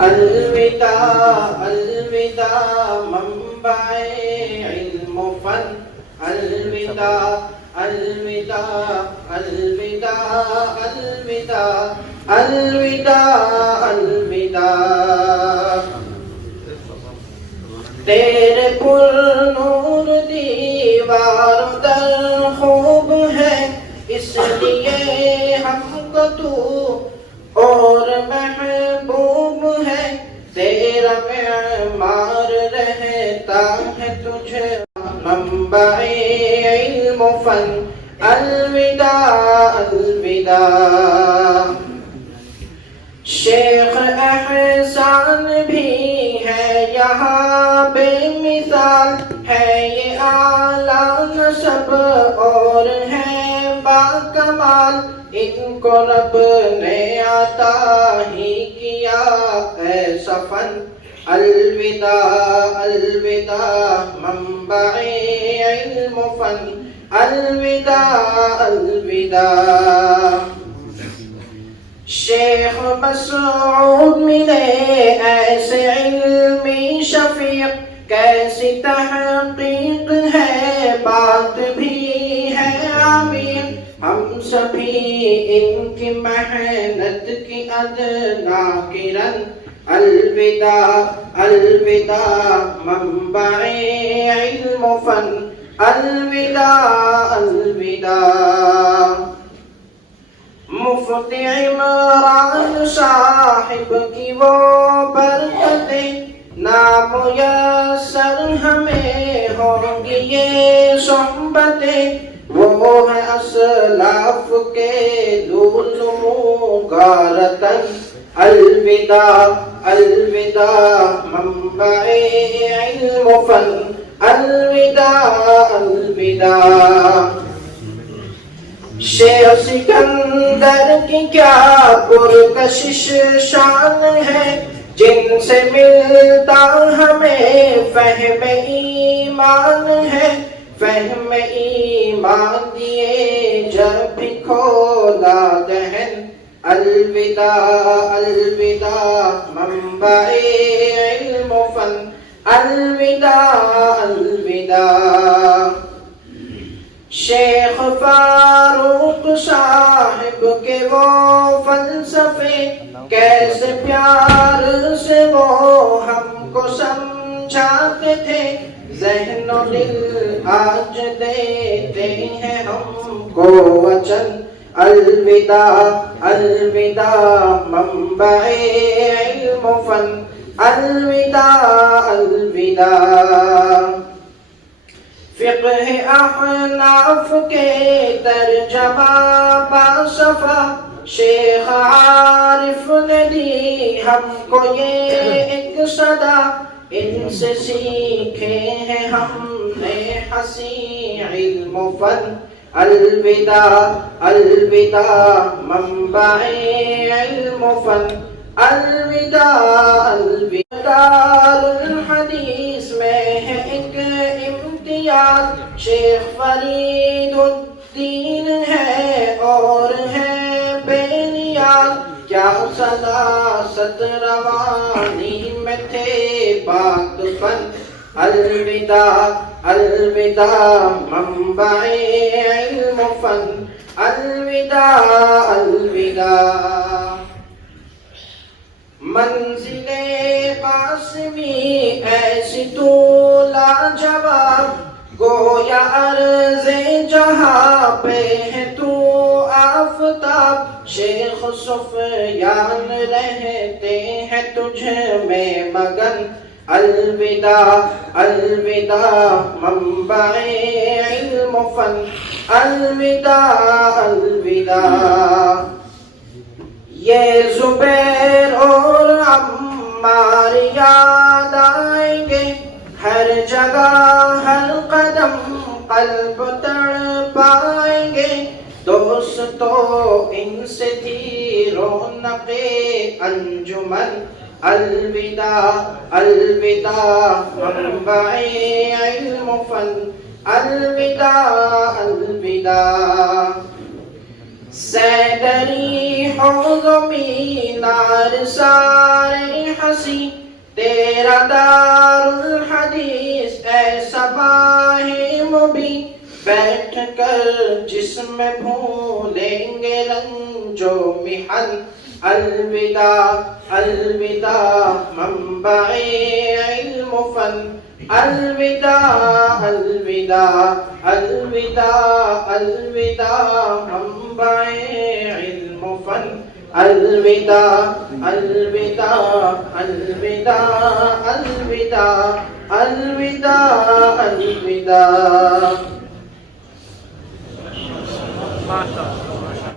الوداع الوداع منبع علم و فن الوداع الوداع الوداع الوداع الوداع الوداع تیرے پر نور دیوار در خوب ہے اس لیے ہم کو تو اور محبوب ہے تیرا معمار رہتا ہے تجھے منبع علم و فن الوداع الوداع شیخ احسان بھی ہے یہاں بے مثال ہے یہ اعلیٰ نسب اور ہے باکمال ان کو رب نے عطا ہی کیا ایسا فن الوداع الوداع منبع علم و فن الوداع الوداع شیخ مسعود ملے ایسے علمی شفیق کیسی تحقیق ہے بات بھی ہے عمیق ہم سبھی ان کی محنت کی ادنا کرن الوداع الوداع منبع علم و فن الوداع الوداع مفتی عمران صاحب کی وہ برکتیں نامیسر ہمیں ہوں گی یہ صحبتیں وہ ہے اسلاف کے لولو غارتن الوداع الوداع منبع علم و فن الوداع الوداع شیخ سکندر کی کیا پرکشش شان ہے جن سے ملتا ہمیں فہم ایمان ہے فہم ایمان دیے جب بھی کھولا دہن الوداع الوداع منبع علم و فن الوداع الوداع شیخ فاروق صاحب کے وہ فلسفے کیسے پیار سے وہ ہم کو سمجھاتے تھے ذہن و دل آج دیتے ہیں ہم کو وچن الوداع الوداع منبع علم و فن الوداع الوداع فقہ احناف کے ترجمہ باصفا شیخ عارف نے دی ہم کو یہ ایک صدا ان سے سیکھے ہیں ہم نے حسین علم و فن الوداع الوداع منبع علم و فن الوداع الوداع الحدیث میں ہے ایک امتیاز شیخ فرید الدین ہے اور ہے بے نیاز کیا صداست روانی میں تھے بات فن الوداع الوداع منبع علم و فن الوداع الوداع منزل قاسمی ایسی تو لاجواب گویا عرض جہاں پہ ہے تو آفتاب شیخ سفیان رہتے ہیں تجھ میں مگن الوداع الوداع منبع علم و فن الوداع الوداع یہ زبیر اور عمار یاد آئیں گے ہر جگہ ہر قدم قلب تڑپائیں گے دوستو ان سے تھی رونق انجمن الوداع الوداع منبع علم و فن الوداع الوداع سیدری ہو زمینار سارے ہنسی تیرا دار الحدیث اے صباح مبین بیٹھ کر جس میں بھولیں گے رنج و محن الوداع الوداع منبع علم و فن الوداع الوداع الوداع الوداع منبع علم و فن الوداع الوداع الوداع الوداع الوداع الوداع